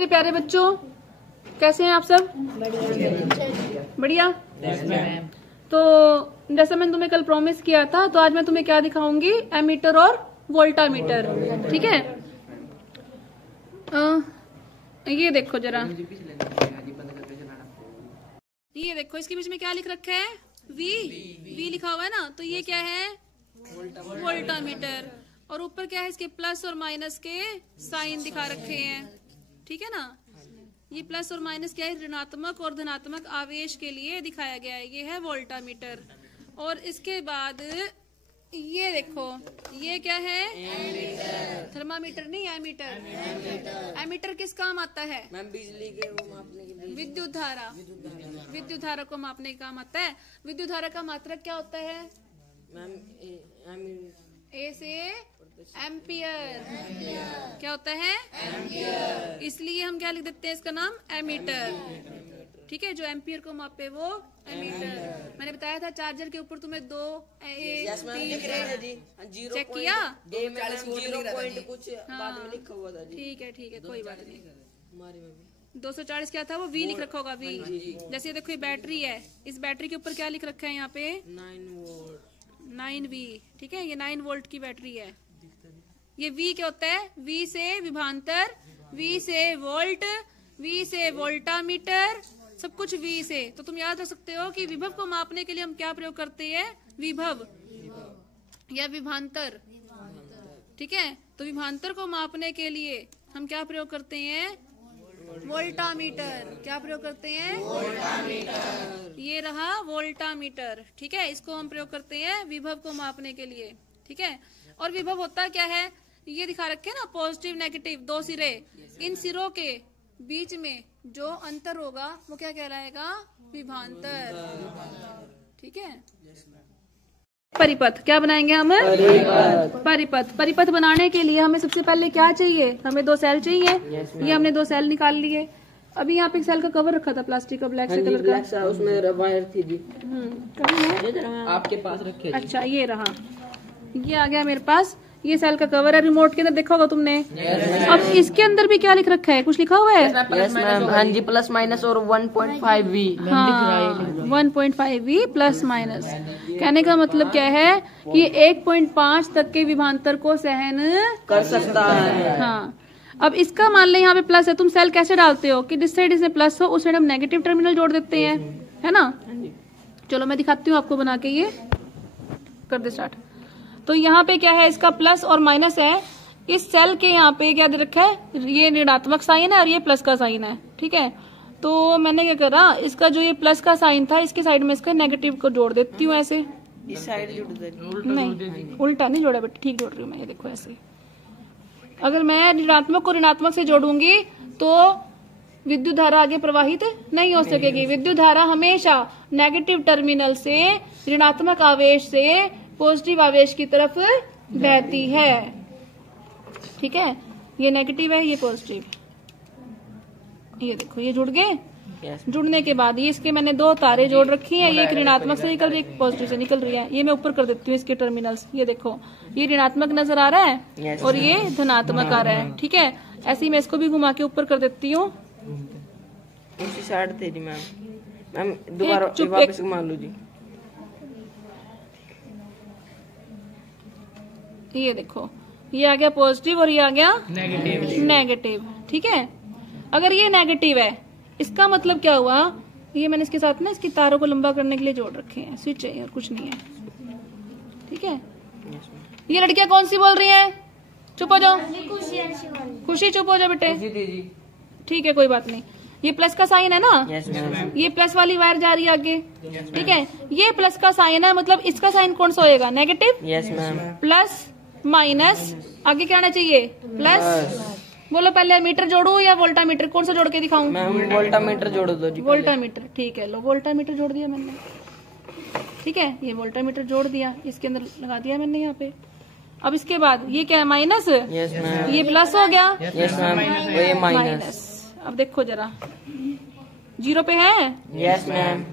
मेरे प्यारे बच्चों, कैसे हैं आप सब? बढ़िया। तो जैसा मैंने तुम्हें कल प्रॉमिस किया था, तो आज मैं तुम्हें क्या दिखाऊंगी? एमीटर और वोल्टामीटर। ठीक है, ये देखो जरा, ये देखो, इसके बीच में क्या लिख रखा है? वी लिखा हुआ है ना, तो ये क्या है? वोल्टामीटर। और ऊपर क्या है? इसके प्लस और माइनस के साइन दिखा रखे हैं। ठीक है ना, ये प्लस और माइनस क्या है? ऋणात्मक और धनात्मक आवेश के लिए दिखाया गया है। ये है वोल्टामीटर। और इसके बाद ये देखो, ये क्या है? थर्मामीटर नहीं, एमीटर। एमीटर किस काम आता है? मैम बिजली के वो मापने के लिए। विद्युत धारा को मापने का काम आता है। विद्युत धारा का मात्रक क्या होता है? मैम ए से एम्पियर। क्या होता है? एम्पियर। इसलिए हम क्या लिख देते हैं? इसका नाम एमीटर। ठीक है, जो एम्पियर को मापे वो एमीटर। मैंने बताया था चार्जर के ऊपर तुम्हें 2 चेक किया? कुछ बाद में लिखा हुआ था जी। ठीक है, कोई बात नहीं। 240 क्या था? वो वी लिख रखा होगा, वी। जैसे ये देखो, ये बैटरी है, इस बैटरी के ऊपर क्या लिख रखा है? यहाँ पे 9 वी। ठीक है, ये 9 वोल्ट की बैटरी है। ये वी क्या होता है? वी से विभवांतर, वी से वोल्ट, वी से वोल्टामीटर, सब कुछ वी से। तो तुम याद रख सकते हो कि विभव को मापने के लिए हम क्या प्रयोग करते हैं? विभव या विभवांतर। ठीक है, तो विभवांतर को मापने के लिए हम क्या प्रयोग करते हैं? वोल्टामीटर। क्या प्रयोग करते हैं? वोल्टामीटर। ये रहा वोल्टामीटर। ठीक है, इसको हम प्रयोग करते हैं विभव को मापने के लिए। ठीक है, और विभव होता क्या है? ये दिखा रखे ना, पॉजिटिव नेगेटिव 2 सिरे। इन सिरों के बीच में जो अंतर होगा वो क्या कहलाएगा? विभवांतर। ठीक है, परिपथ क्या बनाएंगे हम? परिपथ बनाने के लिए हमें सबसे पहले क्या चाहिए? हमें 2 सेल चाहिए। ये हमने 2 सेल निकाल लिए। अभी यहाँ पे एक सेल का कवर रखा था प्लास्टिक का, ब्लैक से कलर का, उसमें वायर थी जी। आपके पास रखे? अच्छा, ये रहा, ये आ गया मेरे पास। ये सेल का कवर है, रिमोट के अंदर देखा होगा तुमने। अब इसके अंदर भी क्या लिख रखा है? कुछ लिखा हुआ है? यस मैम, हाँ जी, प्लस माइनस और 1.5 वी। हाँ, 1.5 वी प्लस माइनस। कहने का मतलब क्या है कि 1.5 तक के विभवांतर को सहन कर सकता है। हाँ, अब इसका मान लें यहाँ पे प्लस है, तुम सेल कैसे डालते हो कि जिस साइड इसमें प्लस हो उस साइड हम नेगेटिव टर्मिनल जोड़ देते हैं, है ना? चलो मैं दिखाती हूँ आपको बना के। ये कर दे स्टार्ट। तो यहाँ पे क्या है? इसका प्लस और माइनस है। इस सेल के यहाँ पे क्या दे रखा है? ये ऋणात्मक साइन है और ये प्लस का साइन है। ठीक है, तो मैंने क्या करा, इसका जो ये प्लस का साइन था, इसके साइड में इसका नेगेटिव को जोड़ देती हूँ ऐसे। इस साइड नहीं, उल्टा नहीं जोड़ा बेटा, ठीक जोड़ रही हूँ मैं। ये देखो ऐसे। अगर मैं ऋणात्मक को ऋणात्मक से जोड़ूंगी तो विद्युत धारा आगे प्रवाहित नहीं हो सकेगी। विद्युत धारा हमेशा नेगेटिव टर्मिनल से ऋणात्मक आवेश से पॉजिटिव आवेश की तरफ बहती है। ठीक है, ये नेगेटिव है, ये पॉजिटिव। ये देखो, ये जुड़ गए। जुड़ने के बाद ये इसके मैंने 2 तारे जोड़ रखी हैं। ये एक ऋणात्मक से निकल रही है, एक पॉजिटिव से निकल रही है। ये मैं ऊपर कर देती हूँ इसके टर्मिनल्स। ये देखो, ये ऋणात्मक नजर आ रहा है और ये धनात्मक आ रहा है। ठीक है, ऐसे ही मैं इसको भी घुमा के ऊपर कर देती हूँ। उसी साइड थे जी मैम दोबारा वापस घुमा लो जी। ये देखो, ये आ गया पॉजिटिव और ये आ गया नेगेटिव। ठीक है, अगर ये नेगेटिव है, इसका मतलब क्या हुआ? ये मैंने इसके साथ ना इसकी तारों को लंबा करने के लिए जोड़ रखे हैं, स्विच है और कुछ नहीं है। ठीक है, ये लड़कियां कौन सी बोल रही हैं? चुप हो जाओ। खुशी चुप हो जाओ बेटे। ठीक है, कोई बात नहीं। ये प्लस का साइन है ना, ये प्लस वाली वायर जा रही है आगे। ठीक है, ये प्लस का साइन है, मतलब इसका साइन कौन सा होएगा? Negative. Yes ma'am. Plus minus आगे क्या आना चाहिए? प्लस। बोलो पहले मीटर जोड़ू या वोल्टामीटर? कौन सा जोड़ के दिखाऊं? मैम वोल्टामीटर जोड़ दो जी। वोल्टामीटर। ठीक है, लो वोल्टामीटर जोड़ दिया मैंने। ठीक है, ये वोल्टामीटर जोड़ दिया, इसके अंदर लगा दिया मैंने यहाँ पे। अब इसके बाद ये क्या है? माइनस। Yes ma'am. ये प्लस हो गया। यस मैम, ये माइनस। अब देखो जरा, 0 पे है। Yes ma'am.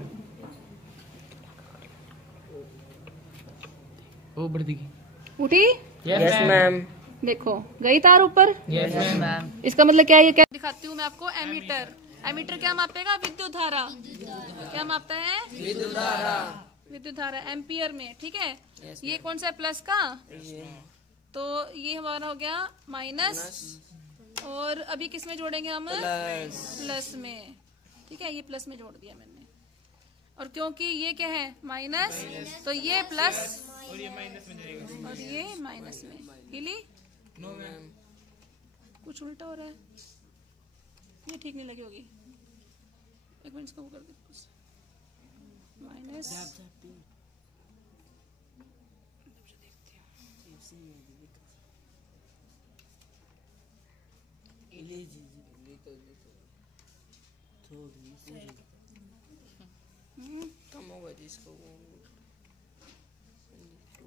उठी? Yes ma'am. देखो गई तार ऊपर। Yes ma'am. इसका मतलब क्या है, ये क्या दिखाती हूँ मैं आपको, एमीटर। एमीटर क्या मापेगा, विद्युत धारा। क्या मापता है, विद्युत धारा। विद्युत धारा एम्पियर में, ठीक है। ये कौन सा है, प्लस का, तो ये हमारा हो गया माइनस, और अभी किस में जोड़ेंगे हम, प्लस में, ठीक है। ये प्लस में जोड़ दिया मैंने, और क्योंकि ये क्या है माइनस, तो ये प्लस और ये माइनस में जाएगा, और ये माइनस में। हिली नो मैम, कुछ उल्टा हो रहा है, ये ठीक नहीं लगी होगी। एक मिनट इसको वो कर दे, माइनस कम होगा जिसको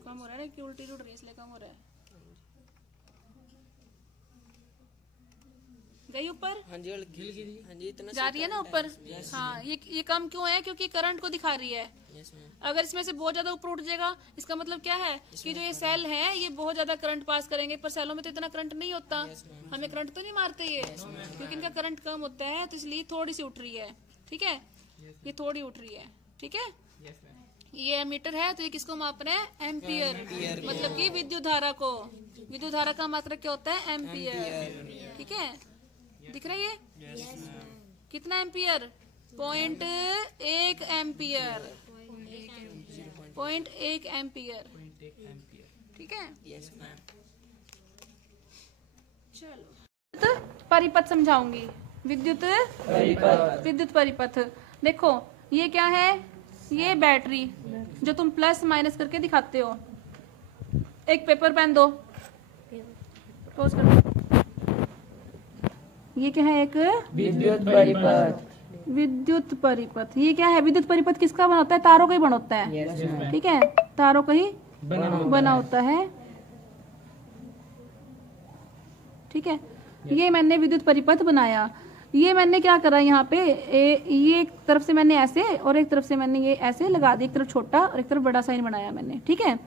कम हो रहा है कि उल्टी जुड़ रही है इसलिए कम हो रहा है। गई ऊपर, हाँ जी, हाँ जी, इतना जा रही है ना ऊपर। हाँ, ये कम क्यों है, क्योंकि करंट को दिखा रही है। यस मैम, अगर इसमें से बहुत ज्यादा ऊपर उठ जाएगा, इसका मतलब क्या है कि जो ये सेल है ये बहुत ज्यादा करंट पास करेंगे, पर सेलों में तो इतना करंट नहीं होता। हमें करंट तो नहीं मारते ये, क्योंकि इनका करंट कम होता है, तो इसलिए थोड़ी सी उठ रही है, ठीक है। ये थोड़ी उठ रही है, ठीक है। ये एमीटर है, तो ये किसको माप रहे हैं, एम्पियर, मतलब कि विद्युत धारा को। विद्युत धारा का मात्रक क्या होता है, एम्पियर, ठीक है। दिख रहा है ये कितना एम्पियर, 0.1 एम्पियर, 0.1 एम्पियर, ठीक है। Yes ma'am. चलो परिपथ समझाऊंगी, विद्युत परिपथ। देखो ये क्या है, ये बैटरी जो तुम प्लस माइनस करके दिखाते हो। एक पेपर पेन दो, पोज कर। ये क्या है, एक विद्युत परिपथ। विद्युत परिपथ। ये क्या है, विद्युत परिपथ किसका बना होता है, तारों का ही बना होता है, ठीक है। तारों का ही बना होता है, ठीक है। ये मैंने विद्युत परिपथ बनाया। ये मैंने क्या करा, यहाँ पे ये एक तरफ से मैंने ऐसे और एक तरफ से मैंने ये ऐसे लगा दी, एक तरफ छोटा और एक तरफ बड़ा साइन बनाया मैंने, ठीक है।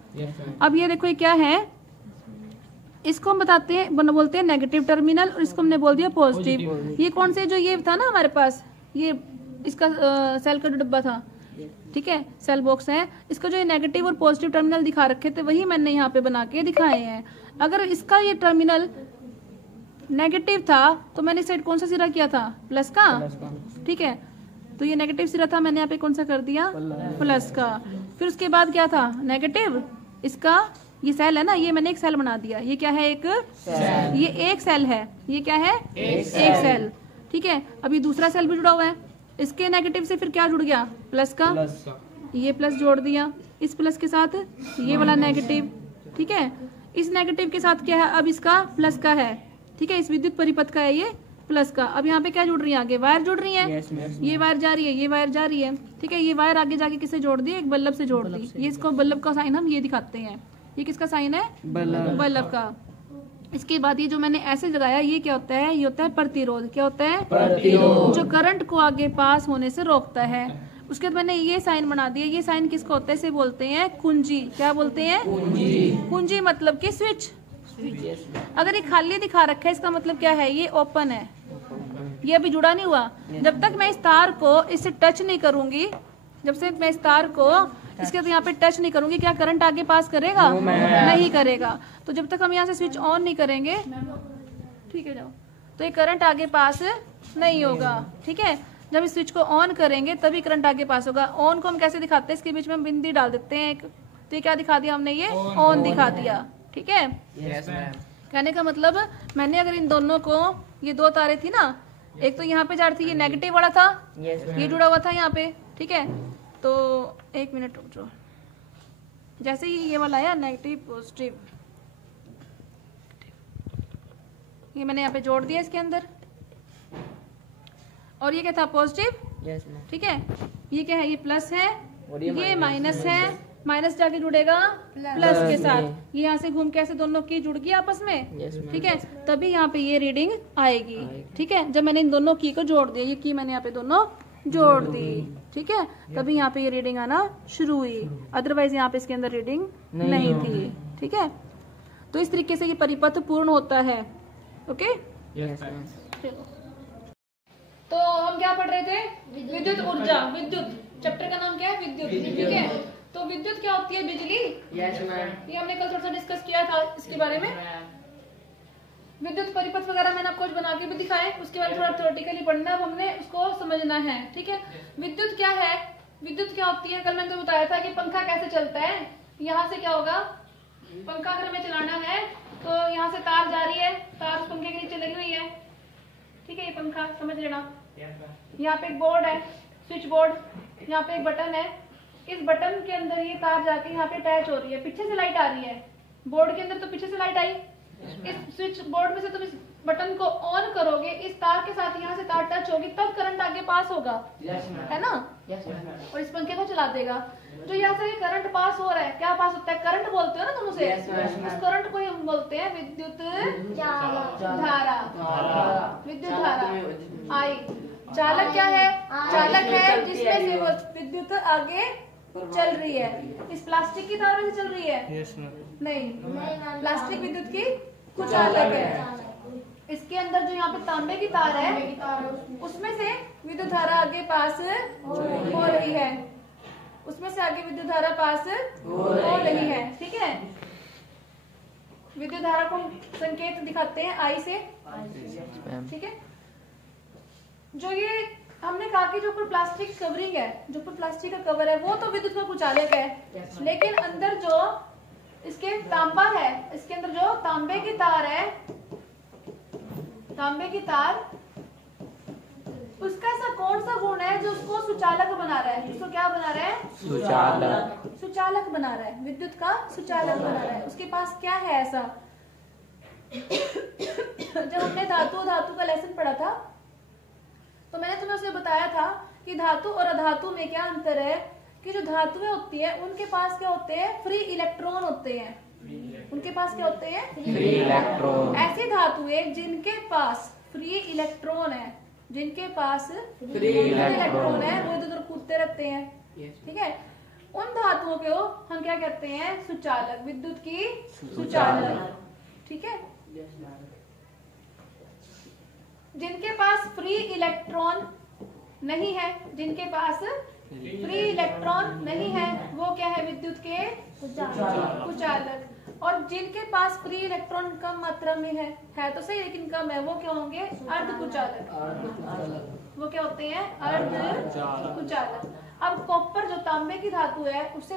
अब ये देखो ये क्या है, इसको हम बताते हैं, बोलते हैं नेगेटिव टर्मिनल, और इसको हमने बोल दिया पॉजिटिव। ये कौन से, जो ये था ना हमारे पास, ये इसका सेल का जो डब्बा था, ठीक है, सेल बॉक्स है, इसका जो ये नेगेटिव और पॉजिटिव टर्मिनल दिखा रखे थे, वही मैंने यहाँ पे बना के दिखाए हैं। अगर इसका ये टर्मिनल नेगेटिव था तो मैंने इस साइड कौन सा सिरा किया था, प्लस का, ठीक है। तो ये नेगेटिव सिरा था, मैंने यहाँ पे कौन सा कर दिया, प्लस का। फिर उसके बाद क्या था, नेगेटिव, इसका ये सेल है ना, ये मैंने एक सेल बना दिया। ये क्या है, एक ये एक सेल है, ये क्या है, एक सेल, ठीक है। अभी दूसरा सेल भी जुड़ा हुआ है, इसके नेगेटिव से फिर क्या जुड़ गया, प्लस का, ये प्लस जोड़ दिया, इस प्लस के साथ ये वाला नेगेटिव, ठीक है। इस नेगेटिव के साथ क्या है, अब इसका प्लस का है, ठीक है। इस विद्युत परिपथ का है ये प्लस का। अब यहाँ पे क्या जुड़ रही है, आगे वायर जुड़ रही है, ये वायर जा रही है, ये वायर जा रही है, ठीक है। ये वायर आगे जाके किससे जोड़ दी, एक बल्ब से जोड़ दी। ये इसको बल्ब का साइन हम ये दिखाते हैं, ये किसका साइन है, बल्ब का। इसके बाद ये जो मैंने ऐसे लगाया, ये क्या होता है, ये होता है प्रतिरोध। क्या होता है, प्रतिरोध, जो करंट को आगे पास होने से रोकता है। उसके बाद मैंने ये साइन बना दिया, ये साइन किसको होता है, इसे बोलते हैं कुंजी। क्या बोलते हैं, कुंजी मतलब कि स्विच। अगर ये खाली दिखा रखा है, इसका मतलब क्या है, ये ओपन है, ये अभी जुड़ा नहीं हुआ। जब तक मैं इस तार को इससे टच नहीं करूंगी, जब से मैं इस तार को इसके यहाँ पे टच नहीं करूंगी, क्या करंट आगे पास करेगा, नहीं करेगा। तो जब तक हम यहाँ से स्विच ऑन नहीं करेंगे, ठीक है, जाओ, तो ये करंट आगे पास नहीं होगा, ठीक है। जब इस स्विच को ऑन करेंगे तभी करंट आगे पास होगा। ऑन को हम कैसे दिखाते हैं, इसके बीच में हम बिंदी डाल देते हैं एक, तो ये क्या दिखा दिया हमने, ये ऑन दिखा दिया, ठीक है। कहने का मतलब, मैंने अगर इन दोनों को, ये दो तारे थी ना, एक तो यहाँ पे जा रही थी, ये नेगेटिव वाला था, ये जुड़ा हुआ था यहाँ पे, ठीक है। तो एक मिनट रुक जाओ, जैसे ही ये वाला आया नेगेटिव पॉजिटिव, ये मैंने यहाँ पे जोड़ दिया इसके अंदर, और ये क्या था, पॉजिटिव, ठीक है। ये क्या है, ये प्लस है, ये माइनस है, माइनस जाके जुड़ेगा प्लस के साथ, ये यहाँ से घूम के ऐसे दोनों की जुड़ गई आपस में, ठीक है। तभी यहाँ पे ये रीडिंग आएगी, ठीक है। जब मैंने इन दोनों की को जोड़ दिया, ये की मैंने यहाँ पे दोनों जोड़ दी, ठीक है, तभी यहाँ पे ये रीडिंग आना शुरू हुई। अदरवाइज यहाँ पे इसके अंदर रीडिंग नहीं थी, ठीक है। तो इस तरीके से ये परिपथ पूर्ण होता है। ओके, तो हम क्या पढ़ रहे थे? विद्युत ऊर्जा। विद्युत चैप्टर का नाम क्या है? विद्युत। ठीक है, तो विद्युत क्या होती है? बिजली। Yes ma'am. ये हमने कल थोड़ा सा डिस्कस किया था इसके बारे में। विद्युत परिपथ वगैरह मैंने आपको बना के भी दिखाए, उसके बाद थोड़ा थ्योरेटिकली पढ़ना, अब हमने उसको समझना है। ठीक है, विद्युत क्या है? विद्युत क्या होती है? कल मैंने तो बताया था कि पंखा कैसे चलता है। यहाँ से क्या होगा, पंखा अगर हमें चलाना है तो यहाँ से तार जा रही है, तार उस पंखे के नीचे लगी हुई है। ठीक है, ये पंखा समझ लेना। यहाँ पे एक बोर्ड है, स्विच बोर्ड, यहाँ पे एक बटन है, इस बटन के अंदर ये तार जाके यहाँ पे अटैच हो रही है। पीछे से लाइट आ रही है बोर्ड के अंदर, तो पीछे से लाइट आई, इस स्विच बोर्ड में से तुम इस बटन को ऑन करोगे, इस तार के साथ यहाँ से तार टच होगी, तब करंट आगे पास होगा, है ना? और इस पंखे को चला देगा। जो यहाँ से करंट पास हो रहा है, क्या पास होता है? करंट बोलते हो ना तुम उसे। उस करंट को ही हम बोलते हैं विद्युत धारा। विद्युत धारा आई। चालक क्या है? चालक है जिसमें से वो विद्युत आगे चल रही है। इस प्लास्टिक की तार में से चल रही है? नहीं, प्लास्टिक विद्युत की कुचालक है। इसके अंदर जो यहाँ पे तांबे की तार है, उसमें से विद्युत धारा आगे पास हो रही है, उसमें से आगे विद्युत धारा पास हो रही है। ठीक है, विद्युत धारा को संकेत दिखाते हैं आई से। ठीक है, जो ये हमने कहा कि जो ऊपर प्लास्टिक कवरिंग है, जो ऊपर प्लास्टिक का कवर है, वो तो विद्युत का कुचालक है। लेकिन अंदर जो इसके तांबा है, इसके अंदर जो तांबे की तार है, तांबे की तार, उसका ऐसा कौन सा गुण है जो उसको सुचालक बना रहा है? उसको क्या बना रहा है? सुचालक। सुचालक बना रहा है, विद्युत का सुचालक बना रहा है। उसके पास क्या है ऐसा? जब हमने धातु का लेसन पढ़ा था, तो मैंने तुम्हें उसे बताया था कि धातु और अधातु में क्या अंतर है, कि जो धातुएं होती है उनके पास क्या होते हैं? फ्री इलेक्ट्रॉन होते हैं। उनके पास क्या होते हैं? Free electron. ऐसी धातुएं जिनके पास फ्री इलेक्ट्रॉन है, जिनके पास फ्री इलेक्ट्रॉन है, वो इधर उधर कूदते रहते हैं। ठीक है, उन धातुओं को हम क्या कहते हैं? सुचालक, विद्युत की सुचालक। ठीक है, जिनके पास फ्री इलेक्ट्रॉन नहीं है, जिनके पास फ्री इलेक्ट्रॉन नहीं है, वो क्या है? विद्युत के कुचालक। और जिनके पास फ्री इलेक्ट्रॉन कम मात्रा में है तो सही, लेकिन कम है, वो क्या होंगे? अर्ध कुचालक। वो क्या होते हैं? अर्ध कुचालक। अब कॉपर जो तांबे की धातु है, उससे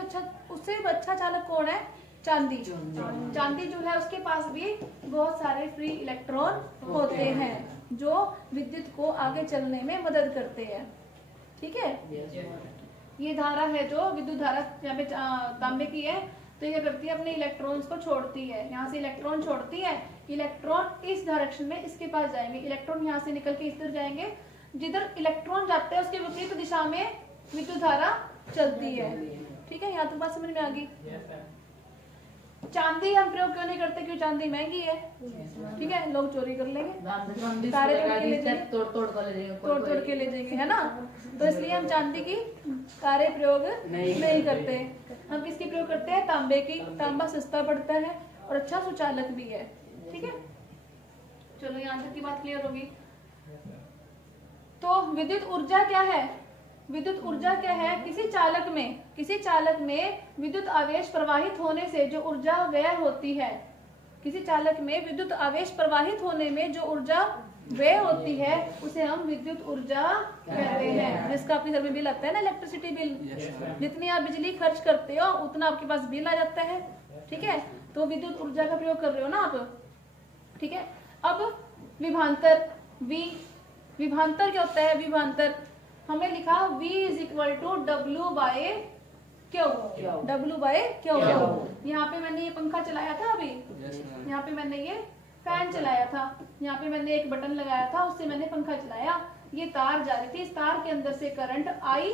अच्छा चालक कौन है? चांदी। चांदी जो है उसके पास भी बहुत सारे फ्री इलेक्ट्रॉन होते हैं जो विद्युत को आगे चलने में मदद करते हैं। ठीक है, ये धारा है जो विद्युत धारा यहाँ पे तांबे की है, तो ये करती है अपने इलेक्ट्रॉन्स को छोड़ती है, यहाँ से इलेक्ट्रॉन छोड़ती है। इलेक्ट्रॉन इस डायरेक्शन में इसके पास जाएंगे, इलेक्ट्रॉन यहाँ से निकल के इस तरफ जाएंगे। जिधर इलेक्ट्रॉन जाते हैं उसके विपरीत दिशा में विद्युत धारा चलती है। ठीक है, यहाँ तो बात समझ में आ गई। चांदी हम प्रयोग क्यों नहीं करते? क्योंकि चांदी महंगी है। ठीक है, लोग चोरी कर लेंगे, तारे तोड़ के ले जाएंगे, है ना? तो इसलिए हम चांदी की तारे प्रयोग नहीं करते। हम किसकी प्रयोग करते हैं? तांबे की। तांबा सस्ता पड़ता है और अच्छा सुचालक भी है। ठीक है, चलो यहाँ तक की बात क्लियर होगी। तो विद्युत ऊर्जा क्या है? विद्युत ऊर्जा क्या है? किसी चालक में विद्युत आवेश प्रवाहित होने से जो ऊर्जा व्यय होती है, किसी चालक में विद्युत आवेश प्रवाहित होने में जो ऊर्जा व्यय होती है, उसे हम विद्युत ऊर्जा कहते हैं। जिसका आपके घर में बिल आता है ना, इलेक्ट्रिसिटी बिल, जितनी आप बिजली खर्च करते हो उतना आपके पास बिल आ जाता है। ठीक है, तो विद्युत ऊर्जा का प्रयोग कर रहे हो ना आप। ठीक है, अब विभवांतर, विभवांतर क्या होता है? विभवांतर हमने लिखा V = W/Q। यहाँ पे मैंने ये पंखा चलाया था अभी, यहाँ पे मैंने ये फैन चलाया था, यहाँ पे मैंने एक बटन लगाया था, उससे मैंने पंखा चलाया। ये तार जा रही थी, इस तार के अंदर से करंट I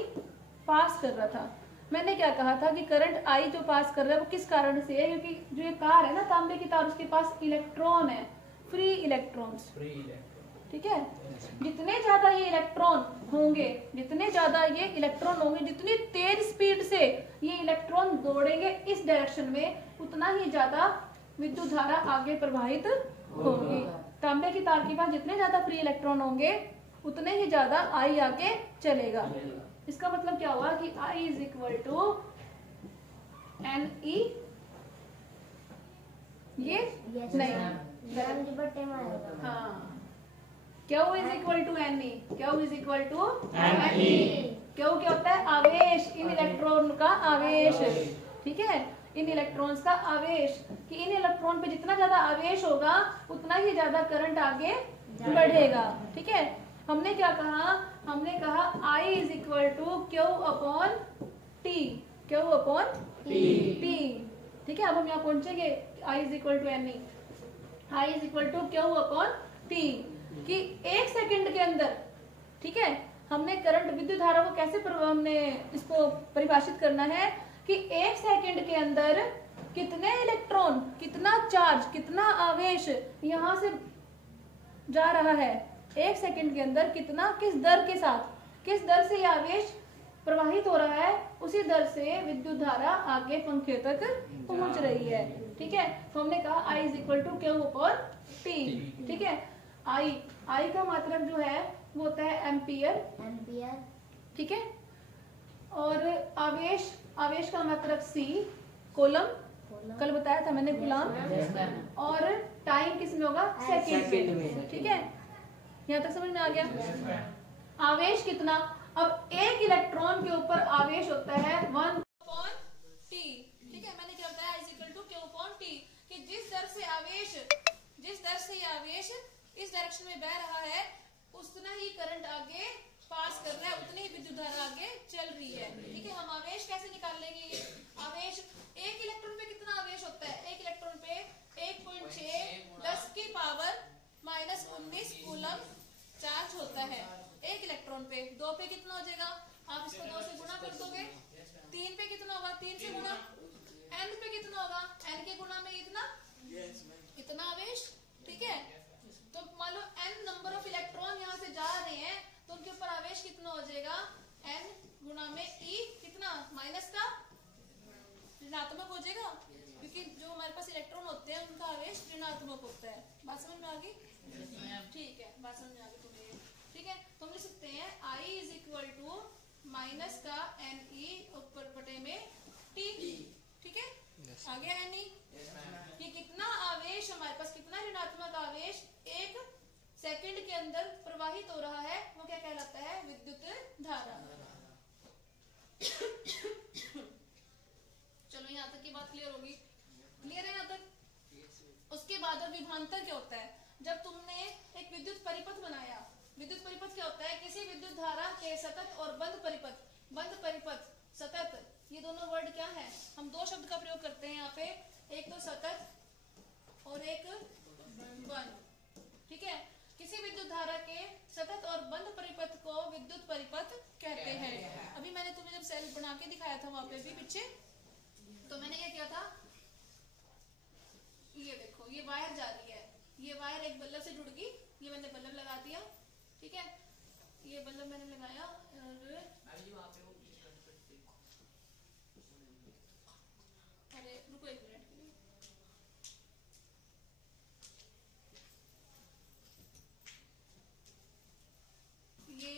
पास कर रहा था। मैंने क्या कहा था कि करंट I जो पास कर रहा है वो किस कारण से है? क्योंकि जो ये तार है ना, तांबे की तार, उसके पास इलेक्ट्रॉन है, फ्री इलेक्ट्रॉन्स। ठीक है, जितने ज्यादा ये इलेक्ट्रॉन होंगे, जितनी तेज स्पीड से ये इलेक्ट्रॉन दौड़ेंगे इस डायरेक्शन में, उतना ही ज्यादा विद्युत धारा आगे प्रवाहित होगी। तांबे की तार के पास जितने ज्यादा फ्री इलेक्ट्रॉन होंगे उतने ही ज्यादा आई आगे चलेगा। इसका मतलब क्या हुआ कि I is equal to NE, ये नहीं, हाँ, Q is equal to NE, Q is equal to NE। Q क्या होता है? आवेश, इन इलेक्ट्रॉन का आवेश, ठीक है, इन इलेक्ट्रॉन्स का आवेश, कि इन इलेक्ट्रॉन पे जितना ज्यादा आवेश होगा उतना ही ज्यादा करंट आगे बढ़ेगा, ठीक है। हमने क्या कहा? हमने कहा I is equal to Q upon T, Q upon T, ठीक है। अब हम यहाँ पहुंचेंगे I is equal to NE, I is equal to Q upon T, कि 1 सेकंड के अंदर, ठीक है, हमने करंट विद्युत धारा को कैसे हमने इसको परिभाषित करना है कि 1 सेकंड के अंदर कितने इलेक्ट्रॉन, कितना चार्ज, कितना आवेश यहां से जा रहा है, 1 सेकंड के अंदर कितना, किस दर के साथ, किस दर से यह आवेश प्रवाहित हो रहा है, उसी दर से विद्युत धारा आगे पंखे तक पहुंच रही है, ठीक है। तो हमने कहा I is equal to Q upon T, ठीक है। I का मात्रक जो है वो होता है एम्पियर, ठीक है, और आवेश का मात्रक C, कोलम, कल बताया था मैंने गुलाम, और टाइम किस में होगा? सेकंड में, ठीक है। यहाँ तक समझ में आ गया? आवेश कितना? अब एक इलेक्ट्रॉन के ऊपर आवेश होता है 1 अपॉन T, ठीक है। मैंने क्या बताया? Is equal to Q upon T, कि जिस दर से ये आवेश इस डायरेक्शन में बह रहा है उतना ही करंट आगे पास कर रहा है, उतनी ही विद्युत धारा आगे चल रही है, ठीक है। हम आवेश कैसे निकाल लेंगे? आवेश, एक इलेक्ट्रॉन पे कितना आवेश होता है? एक इलेक्ट्रॉन पे 1.6 10 की पावर -19 कूलम चार्ज होता है एक इलेक्ट्रॉन पे। 2 पे कितना हो जाएगा? आप इसको 2 से गुणा कर दोगे। 3 पे कितना होगा? 3 से गुणा। n पे कितना होगा? n के गुणा में इतना आवेश, ठीक है। तो मान लो n नंबर ऑफ इलेक्ट्रॉन यहाँ से जा रहे हैं तो उनके ऊपर आवेश कितना हो जाएगा? n गुणा में e, कितना? माइनस का ऋणात्मक हो जाएगा, क्योंकि जो हमारे पास इलेक्ट्रॉन होते हैं उनका आवेश ऋणात्मक होता है। बात समझ में आ गई? ठीक है, बात समझ में आ गई तुम्हें, ठीक है। तो हम लिख सकते हैं I is equal to minus का NE ऊपर बटे में T, ठीक है। आ गया NE, कि कितना आवेश हमारे पास, कितना ऋणात्मक आवेश 1 सेकंड के अंदर प्रवाहित हो रहा है, वो क्या कहलाता है? विद्युत धारा। चलो यहाँ तक की बात क्लियर होगी? क्लियर है यहाँ तक? उसके बाद अब विभवांतर क्या होता है? जब तुमने एक विद्युत परिपथ बनाया, विद्युत परिपथ क्या होता है? किसी विद्युत धारा के सतत और बंद परिपथ, सतत, ये दोनों वर्ड क्या है? हम 2 शब्द का प्रयोग करते हैं यहाँ पे, एक तो सतत और एक बंद, ठीक है। किसी विद्युत धारा के सतत और बंद परिपथ को विद्युत परिपथ कहते हैं। अभी मैंने तुम्हें जब सेल बना के दिखाया था वहां पे भी पीछे, तो मैंने क्या किया था? ये देखो, ये वायर जा रही है, ये वायर एक बल्ब से जुड़ गई, ये मैंने बल्ब लगा दिया, ठीक है। ये बल्ब मैंने लगाया और अरे रुको 1 मिनट के लिए, ये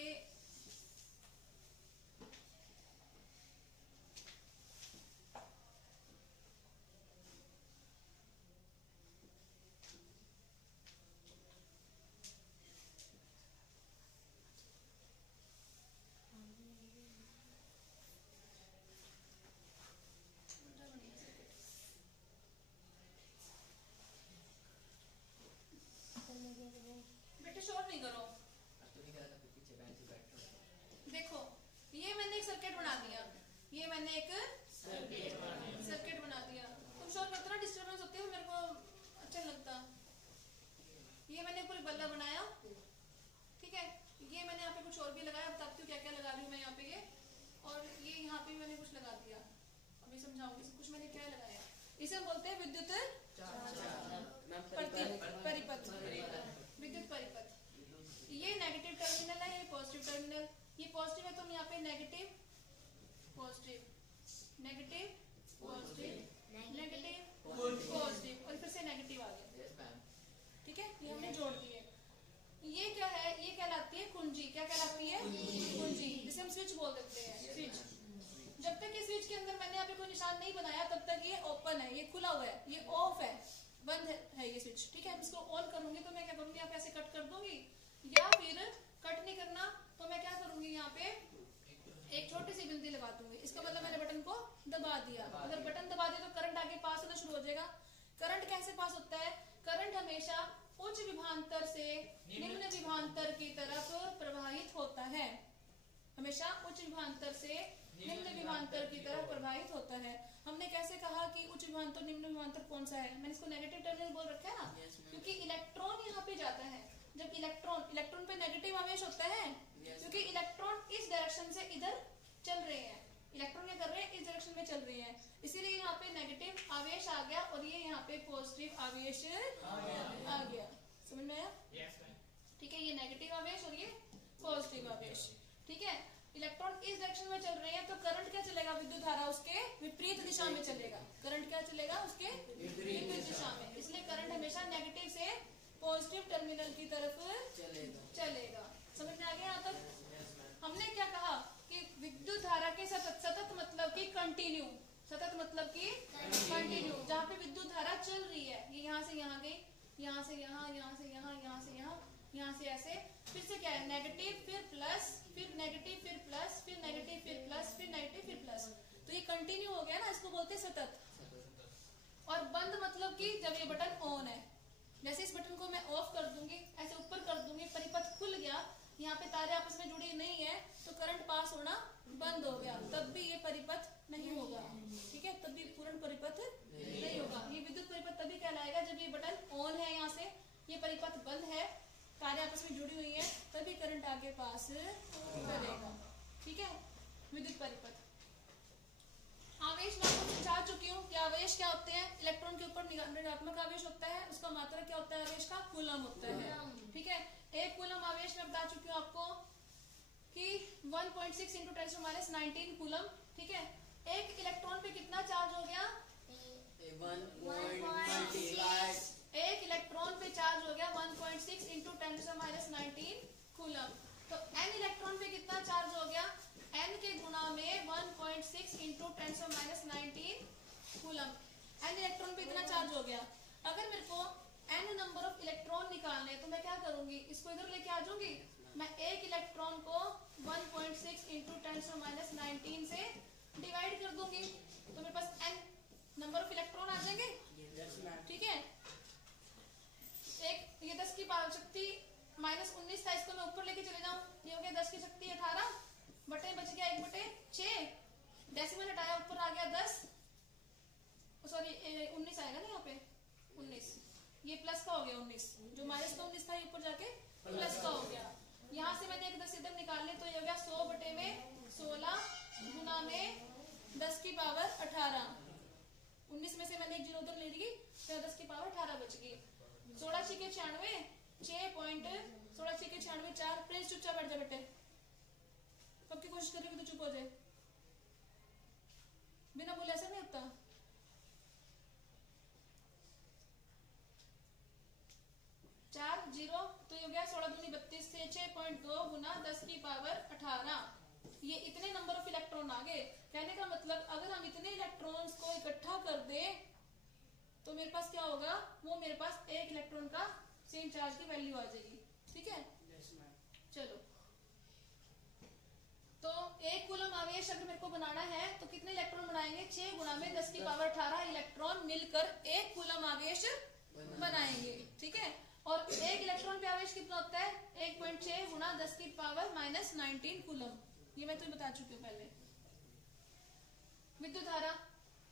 बेटे शोर नहीं करो। देखो, ये मैंने एक सर्किट बना दिया, ये मैंने एक सर्किट बना दिया। तुम शोर करते ना, डिस्टर्बेंस होती है, मेरे को अच्छा लगता। ये मैंने पूरी बल्ला बनाया, ठीक है। ये मैंने यहाँ पे कुछ और भी लगाया, बताती हूँ क्या क्या लगा रही हूँ मैं यहाँ पे। ये और ये यहाँ पे मैंने कुछ लगा दिया, अभी समझाऊंगी कुछ मैंने क्या लगाया। इसे हम बोलते हैं विद्युत परिपथ, विद्युत परिपथ। ये नेगेटिव टर्मिनल है, ये पॉजिटिव टर्मिनल। ये पॉजिटिव है तो हम यहाँ पे negative positive, negative positive, negative positive, और फिर स्विच बोल देते हैं, स्विच। जब तक ये स्विच के अंदर मैंने यहाँ पे कोई निशान नहीं बनाया तब तक ये ओपन है, ये खुला हुआ है, ये ऑफ है, बंद है ये स्विच, ठीक है। इसको ऑन करूंगी तो मैं क्या करूंगी, यहाँ पे ऐसे कट कर दूंगी, या फिर कट नहीं करना तो मैं क्या करूंगी, यहाँ पे एक छोटी सी बिंदी लगा दूंगी। इसका मतलब मैंने बटन को दबा दिया। अगर बटन दबा दिया तो करंट आगे पास होना शुरू हो जाएगा। करंट कैसे पास होता है? करंट हमेशा उच्च विभवांतर से निम्न विभवांतर की तरफ प्रवाहित होता है, हमेशा उच्च विभवांतर से निम्न विभवांतर की तरफ प्रवाहित होता है। हमने कैसे कहा कि उच्च विभवांतर निम्न विभवांतर कौन सा है? मैंने इसको नेगेटिव टर्मिनल बोल रखा है ना, क्योंकि इलेक्ट्रॉन यहाँ पे जाता है। जब इलेक्ट्रॉन पे नेगेटिव आवेश होता है, क्योंकि इलेक्ट्रॉन इस डायरेक्शन से इधर चल रहे हैं, इलेक्ट्रॉन क्या कर रहे हैं, इस डायरेक्शन में चल रहे हैं, इसीलिए यहाँ पे नेगेटिव आवेश आ गया और ये यहाँ पे पॉजिटिव आवेश आ गया। समझ में आया? ठीक है, ये नेगेटिव आवेश और ये पॉजिटिव आवेश, ठीक है। इलेक्ट्रॉन इस डायरेक्शन में चल रहे हैं तो करंट क्या चलेगा, विद्युत धारा उसके विपरीत दिशा में चलेगा। करंट क्या चलेगा, उसके विपरीत दिशा में, इसलिए करंट हमेशा नेगेटिव से पॉजिटिव टर्मिनल की तरफ चलेगा। समझ में आ गया? यहाँ तक हमने क्या कहा कि विद्युत धारा के सतत मतलब कि कंटिन्यू, सतत मतलब कि कंटिन्यू, जहाँ पे विद्युत धारा चल रही है, ये यहाँ से यहाँ गई, यहाँ से यहाँ, यहाँ से यहाँ, यहाँ से यहाँ, यहाँ से ऐसे, फिर से क्या है, नेगेटिव फिर प्लस, फिर नेगेटिव फिर प्लस, फिर नेगेटिव फिर प्लस, फिर नेगेटिव फिर प्लस, तो ये कंटिन्यू हो गया ना, इसको बोलते हैं सतत। और बंद मतलब कि जब ये बटन ऑन है, जैसे इस बटन को मैं ऑफ कर दूंगी, ऐसे ऊपर कर दूंगी, परिपथ खुल गया, यहाँ पे तारे आपस में जुड़ी नहीं है तो करंट पास होना बंद हो गया, तब भी ये परिपथ नहीं होगा, ठीक है, तब भी पूर्ण परिपथ नहीं होगा। ये विद्युत परिपथ तभी कहलाएगा जब ये बटन ऑन है, यहाँ से ये परिपथ बंद है, तारे आपस में जुड़ी हुई है, तभी करंट आगे पास करेगा, ठीक है, विद्युत परिपथ। आवेश मैं आपको समझा चुकी हूँ कि आवेश क्या होते हैं। इलेक्ट्रॉन के ऊपर ऋणात्मक आवेश होता है, उसका मात्रा क्या होता है, आवेश का कूलम होता है, ठीक है। एक कूलम आवेश में बता चुकी हूँ आपको कि 1.6 इंटू 10⁻19 कूलम, ठीक है। एक इलेक्ट्रॉन पे कितना चार्ज हो गया, 1.6। एक इलेक्ट्रॉन पे चार्ज हो गया 1.6 इंटू 10⁻19 कूलम। तो n इलेक्ट्रॉन पे कितना चार्ज हो गया, n के गुणा में 1.6 इंटू 10⁻19 कूलम। n इलेक्ट्रॉन पे इतना चार्ज हो गया। अगर मेरे को n नंबर ऑफ इलेक्ट्रॉन निकालने तो मैं क्या करूंगी, इसको इधर लेके आ जाऊंगी, मैं एक इलेक्ट्रॉन को 1.6 इंटू 10⁻19 से डिवाइड कर दूंगी, तो मेरे पास n नंबर ऑफ इलेक्ट्रॉन आ जाएंगे, ठीक है। एक ये 10 की पावर शक्ति -19 था, इसको मैं ऊपर लेके चले जाऊं, ये हो गया 10 की शक्ति 18 बटे बच गया 1/6, डेसिमल हटाया ऊपर आ गया 10, सॉरी 19 आएगा ना यहाँ पे 19, ये प्लस का हो गया 19, जो माइनस का 19 था ये ऊपर जाके प्लस का हो गया। यहाँ से मैंने एक 10 इधर निकाल लिया तो ये हो गया 100 बटे में 16 गुना में 10 की पावर 18, 19 में से मैंने एक जीरो उधर ले ली तो 10 की पावर 18 बच गई। 16 6 के 96, 6.16 6 के 96 4। प्रिंस चुपचाप बैठ जा बेटे, कब की कोशिश करेगी तो चुप हो जाए, बिना बोले ऐसा नहीं होता। चार जीरो तो ये हो गया 16 दूनी 32 से 6.2 गुना 10 की पावर 18, ये इतने नंबर ऑफ इलेक्ट्रॉन आ गए। कहने का मतलब अगर हम इतने इलेक्ट्रॉन्स को इकट्ठा कर दें तो मेरे पास क्या होगा, वो मेरे पास एक इलेक्ट्रॉन का सेम चार्ज की वैल्यू आ जाएगी, ठीक है। चलो, तो एक कूलम आवेश अगर मेरे को बनाना है तो कितने इलेक्ट्रॉन बनाएंगे, 6 गुना में 10 की पावर 18 इलेक्ट्रॉन मिलकर एक कूलम आवेश बनाएंगे, ठीक है। और एक इलेक्ट्रॉन पे आवेश कितना होता है, 1.6 गुना 10 की पावर -19 कूलम, ये मैं तुम्हें बता चुकी हूँ पहले। विद्युत धारा,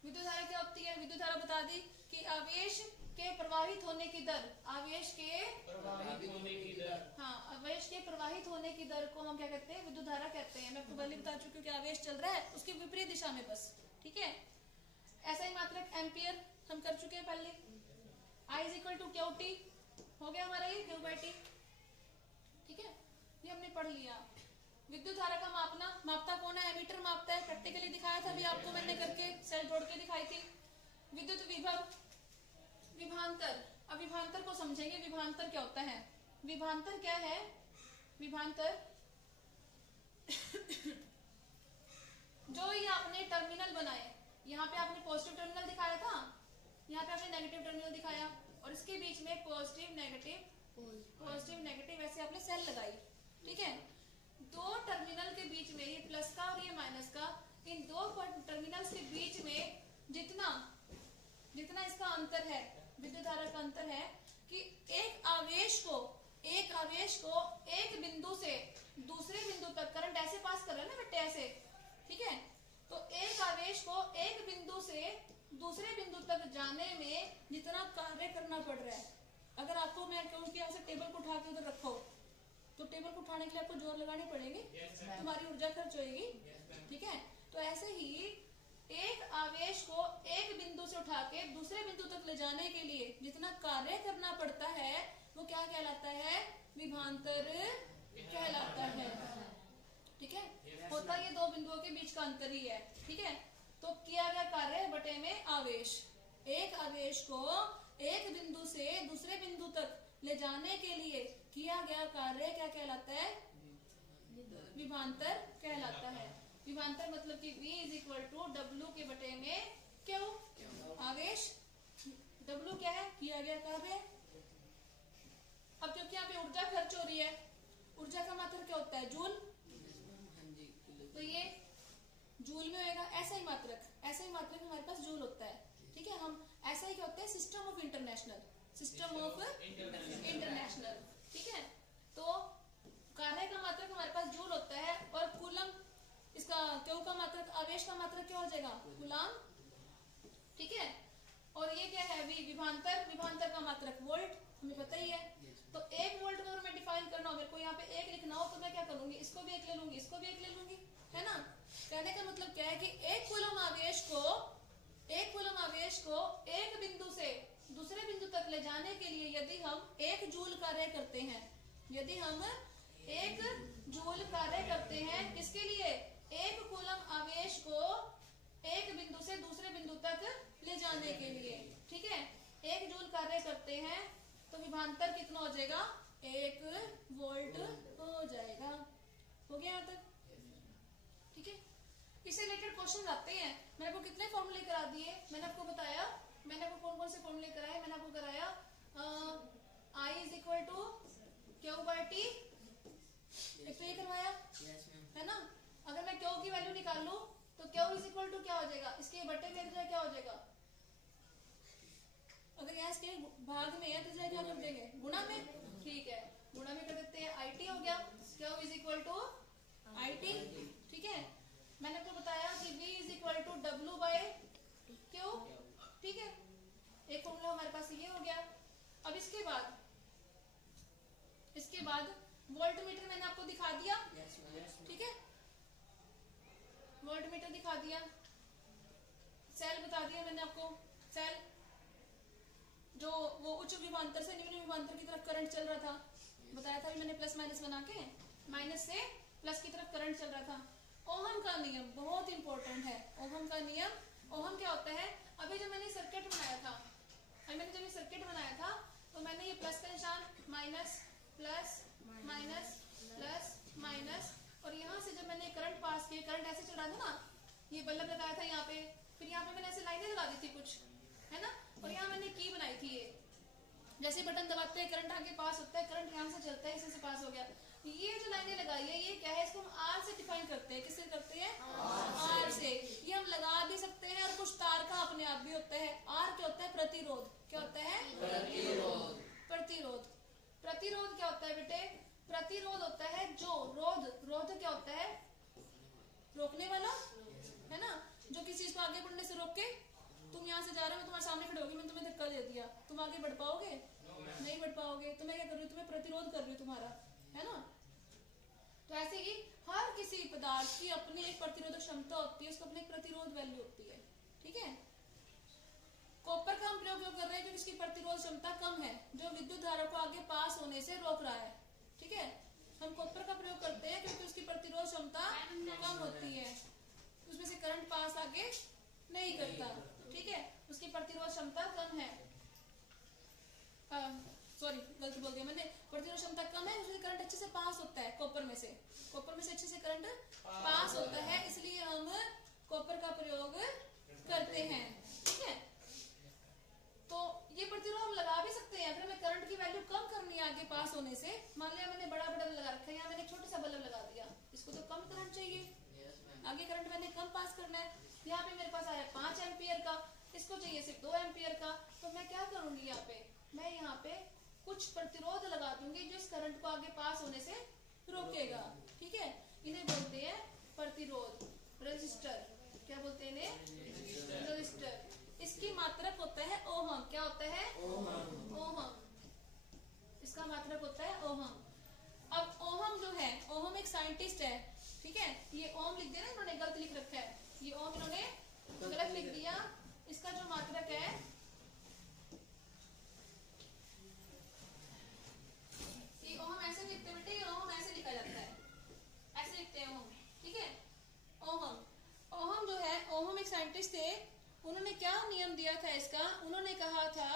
विद्युत धारा क्या होती है, विद्युत धारा बता दी कि आवेश के प्रवाहित होने की दर, आवेश के प्रवाहित होने की दर, हाँ, आवेश के प्रवाहित होने की दर को हम क्या कहते हैं, विद्युत धारा कहते हैं। मैं आपको पहले बता चुकी हूँ कि आवेश चल रहा है उसकी विपरीत दिशा में बस, ठीक है। ऐसा ही मात्रक एम्पियर हम कर चुके हैं पहले। I = QT हो गया हमारा ये Q/T, ठीक है, ये हमने पढ़ लिया। विद्युत धारा का मापना, मापता कौन है, एमीटर मापता है, प्रैक्टिकली दिखाया था अभी आपको मैंने करके, सेल जोड़ के दिखाई थी। विद्युत विभव, विभवांतर, अब विभवांतर को समझेंगे। विभवांतर क्या होता है, विभवांतर क्या है, विभवांतर टर्मिनल बनाए, यहाँ पे आपने पॉजिटिव टर्मिनल दिखाया था, यहाँ पे आपने नेगेटिव टर्मिनल दिखाया, और इसके बीच में पॉजिटिव नेगेटिव ऐसे आपने सेल लगाई। ठीक है, दो टर्मिनल के बीच में, ये प्लस का और ये माइनस का, इन दो टर्मिनल्स के बीच में जितना इसका अंतर है, विद्युत धारा का अंतर है कि एक आवेश को एक बिंदु से दूसरे बिंदु तक करंट ऐसे पास कर रहा है ना बेटे, ऐसे। ठीक है, तो एक आवेश को एक बिंदु से दूसरे बिंदु तक जाने में जितना कार्य करना पड़ रहा है, अगर आपको मैं कहूँ कि ऐसे टेबल को उठा के उधर रखो, तो टेबल को उठाने के लिए आपको जोर लगाने पड़ेंगे, तुम्हारी ऊर्जा खर्च होगी। ठीक है, तो ऐसे ही एक आवेश को एक बिंदु से उठा के दूसरे बिंदु तक ले जाने के लिए जितना कार्य करना पड़ता है वो क्या कहलाता है? विभवांतर कहलाता है। ठीक है, होता ये दो बिंदुओं के बीच का अंतर ही है। ठीक है, तो किया गया कार्य बटे में आवेश, एक आवेश को एक बिंदु से दूसरे बिंदु तक ले जाने के लिए किया गया कार्य क्या कहलाता है? विभवांतर कहलाता है। विभवांतर मतलब कि V is equal to W के बटे में क्यू, आवेश। डब्ल्यू क्या है? किया गया कार्य। अब क्योंकि यहाँ पे ऊर्जा खर्च हो रही है, ऊर्जा का मात्रक क्या होता है? जूल। तो ये जूल में होएगा। ऐसा ही मात्रक हमारे पास जूल होता है। ठीक है, हम ऐसा ही क्या होता है? System of international. ठीक है, तो कार्य का मात्रक हमारे पास जूल होता है, और कूलम इसका क्यू का मात्रक, आवेश का मात्रक क्या हो जाएगा? कूलम। ठीक है, और ये क्या है? विभवांतर का मात्रक वोल्ट, हमें पता ही है। तो एक वोल्ट को अगर मैं डिफाइन करना हो, मेरे को यहाँ पे एक लिखना हो, तो मैं क्या करूंगी? इसको भी एक ले लूंगी, इसको भी एक ले लूंगी, है ना। कहने का मतलब क्या है कि एक कूलम आवेश को एक बिंदु से दूसरे बिंदु तक ले जाने के लिए यदि हम एक जूल कार्य करते हैं, किसके लिए? एक कूलम आवेश को एक बिंदु से दूसरे बिंदु तक ले जाने के लिए। ठीक है, एक जूल कार्य करते हैं, तो विभवांतर कितना हो जाएगा? 1 वोल्ट हो जाएगा। हो गया यहाँ तक? ठीक है, इससे रिलेटेड क्वेश्चन आते हैं। मैंने आपको कितने फॉर्मूले करा दिए? मैंने आपको बताया, मैंने आपको कौन कौन से फॉर्मूले कराए? मैंने आपको कराया I is equal to Q by T, एक तो ये करवाया, है ना। अगर मैं क्यू की वैल्यू निकाल लूं तो क्यू इज इक्वल टू क्या हो जाएगा? इसके बटे में क्या हो जाएगा? अगर यहाँ इसके भाग में है तो क्या कर देंगे? गुणा में। ठीक है, गुणा में कर देते हैं। आई टी हो गया, Q is equal to I T. ठीक है, मैंने आपको बताया कि V is equal to W by Q. ठीक है, एक फॉर्मूला हमारे पास ये हो गया। अब इसके बाद वोल्टमीटर मैंने आपको दिखा दिया। ठीक है, वोल्टमीटर दिखा दिया, सेल बता दिया मैंने आपको। सेल जो वो उच्च विभवांतर से निम्न विभवांतर की तरफ करंट चल रहा था, बताया था मैंने, प्लस माइनस बना के, माइनस से प्लस की तरफ करंट चल रहा था। ओहम का नियम बहुत इंपॉर्टेंट है। ओहम का नियम, ओहम क्या होता है? अभी जब मैंने सर्किट बनाया था, तो मैंने ये प्लस का निशान, minus plus minus plus minus, और यहाँ से जब मैंने करंट पास किया, करंट ऐसे चल रहा था ना, ये बल्ब लगाया था यहाँ पे, फिर यहाँ पे मैंने ऐसे लाइनें लगा दी थी कुछ, है ना, और यहाँ मैंने की बनाई थी। ये जैसे बटन दबाते हैं करंट आगे पास होता है, करंट यहाँ से चलता है, इसी से पास हो गया। ये जो लाइनें लगाई है, ये क्या है? इसको हम आर से डिफाइन करते हैं। किससे करते हैं? आर से। ये हम लगा भी सकते हैं, और कुछ तार का अपने आप भी होता है। आर क्या होता है? प्रतिरोध। क्या होता है? प्रतिरोध। प्रतिरोध क्या होता है बेटे? प्रतिरोध होता है जो रोध क्या होता है? रोकने वाला, है ना, जो किसी चीज को आगे बढ़ने से रोके। तुम यहाँ से जा रहे हो, तुम्हारे सामने खड़े होगी, मैंने तुम्हें धक्का दे दिया, तुम आगे बढ़ पाओगे? नहीं बढ़ पाओगे। तो मैं क्या कर रही हूँ? तुम्हें प्रतिरोध कर रही हूँ तुम्हारा, है ना। तो ऐसे ही हर किसी पदार्थ की अपनी एक प्रतिरोधक क्षमता होती है, उसको अपनी एक प्रतिरोध वैल्यू होती है। ठीक है, कॉपर का हम प्रयोग क्यों कर रहे हैं? क्योंकि इसकी प्रतिरोध क्षमता कम है, जो विद्युत धारा को आगे पास होने से रोक रहा है। ठीक है, हम कॉपर का प्रयोग करते हैं क्योंकि उसकी प्रतिरोध क्षमता कम होती है, उसमें से करंट पास आगे नहीं करता। ठीक है, उसकी प्रतिरोध क्षमता कम है। सॉरी, गलत बोल दिया मैंने। प्रतिरोध क्षमता कम है, उसमें करंट अच्छे से पास होता है। कॉपर में से अच्छे से करंट पास होता है, इसलिए हम कॉपर का प्रयोग सकते हैं, ठीक है। तो ये प्रतिरोध हम लगा भी सकते हैं। अगर हमें करंट की वैल्यू कम करनी है आगे पास होने से, मान लिया मैंने बड़ा बल्ब लगा रखा है, यहाँ मैंने छोटा सा बल्ब लगा दिया, इसको तो कम करंट चाहिए, आगे करंट मैंने कम पास करना है। यहाँ पे मेरे पास आया 5 एम्पियर का, इसको चाहिए सिर्फ 2 एम्पियर का। तो मैं क्या करूंगी, यहाँ पे मैं यहाँ पे कुछ प्रतिरोध लगा दूंगी जो इस करंट को आगे पास होने से रोकेगा, ठीक है। इन्हें बोलते हैं प्रतिरोध, रेजिस्टर। क्या बोलते हैं इन्हें? रेजिस्टर। इसकी मात्रक होता है ओहम। क्या होता है? ओहम। इसका मात्रक होता है ओहम। अब ओहम जो है, ओहम एक साइंटिस्ट है, ठीक है। ये ओम लिख दिया ना इन्होंने, गलत लिख रखा है, ये ओम इन्होंने गलत लिख दिया। इसका जो मात्रक है, ये ओहम ऐसे लिखते हैं बेटे, ये ओहम ऐसे लिखा जाता है, ऐसे लिखते हैं ओहम, ठीक है। ओहम, ओहम जो है, ओहम एक साइंटिस्ट थे। उन्होंने क्या नियम दिया था इसका? उन्होंने कहा था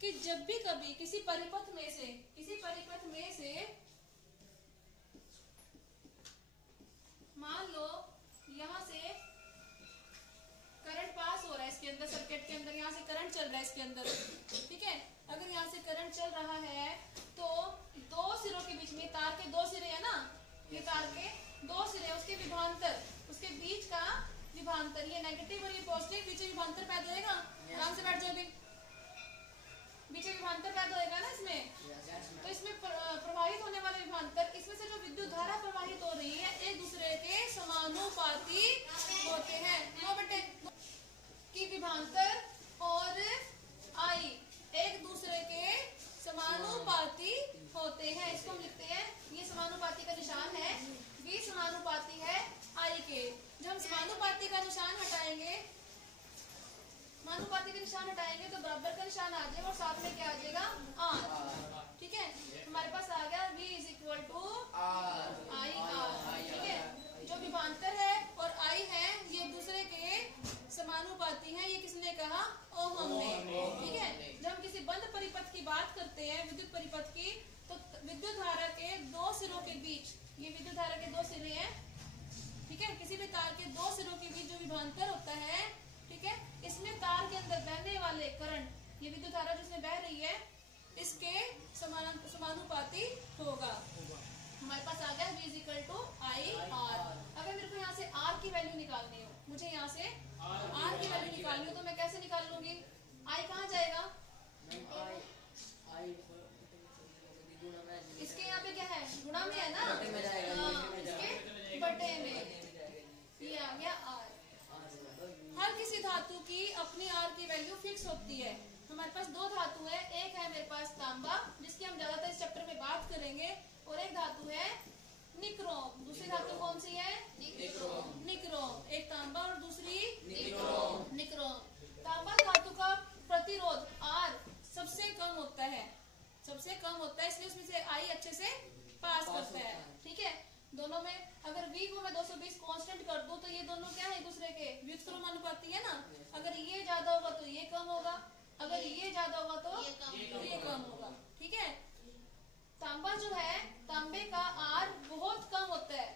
कि जब भी कभी किसी परिपथ में से मान लो यहाँ से करंट पास हो रहा है, इसके अंदर सर्किट के अंदर यहाँ से करंट चल रहा है इसके अंदर, ठीक है। अगर यहाँ से करंट चल रहा है तो दो सिरों के बीच में, तार के 2 सिरे है ना, ये तार के 2 सिरे, उसके विभांतर, उसके बीच का विभांतर, ये नेगेटिव और ये पॉजिटिव, बीच विभांतर पैदा होएगा। आराम से बैठ जाओगे, बीच विभांतर पैदा होएगा ना इसमें। तो इसमें प्रवाहित होने वाले विभांतर, इसमें से जो विद्युत धारा प्रवाहित हो रही है एक दूसरे के समानुपाती होते हैं। नो बेटे, की विभांतर और आई एक दूसरे के समानुपाती होते हैं। इसको हम लिखते हैं, ये समानुपाती का निशान है, V समानुपाती है I के। जब हम समानुपाती का निशान हटाएंगे, समानुपाती का निशान हटाएंगे तो बराबर का निशान आ जाएगा और साथ में क्या आ जाएगा? R, ठीक है। हमारे पास आ गया V is equal to I R, ठीक है। जो विभांतर है और I है, ये एक दूसरे के समानुपाती हैं। ये किसने कहा? ओहम ने, ठीक है। जब हम किसी बंद परिपथ की बात करते हैं, विद्युत परिपथ की, तो विद्युत धारा के 2 सिरों के बीच, ये विद्युत धारा के 2 सिरे हैं, ठीक है। किसी भी तार के 2 सिरों के बीच जो विभांतर होता है, ठीक है, इसमें तार के अंदर बहने वाले करंट, ये विद्युत धारा जिसमें बह रही है, इसके समानुपाती होगा। हमारे पास आ गया V is equal to I R. अगर मेरे को यहाँ से R की वैल्यू निकालनी हो, मुझे यहाँ से R की वैल्यू निकालनी हो, तो मैं कैसे निकाल लूंगी? I कहाँ जाएगा? इसके यहाँ पे क्या है? गुणा में है ना, इसके बटे में, ये आ गया R। हर किसी धातु की अपनी R की वैल्यू फिक्स होती है। हमारे पास 2 धातु है, एक है मेरे पास तांबा, जिसकी हम ज्यादातर इस चैप्टर में बात करेंगे, और एक धातु है निक्रोम। दूसरी धातु कौन सी है? निक्रोम। एक तांबा और दूसरी निक्रोम। तांबा धातु का प्रतिरोध R सबसे कम होता है, सबसे कम होता है, इसलिए उसमें से I अच्छे से पास करता है, ठीक है। दोनों में अगर V को मैं 220 कांस्टेंट कर दूं, तो ये दोनों क्या है? एक दूसरे के व्युत्क्रम समानुपाती है ना। अगर ये ज्यादा होगा तो ये कम होगा, अगर ये ज्यादा होगा तो ये कम होगा, ठीक है। तांबा जो है, तांबे का R बहुत कम होता है,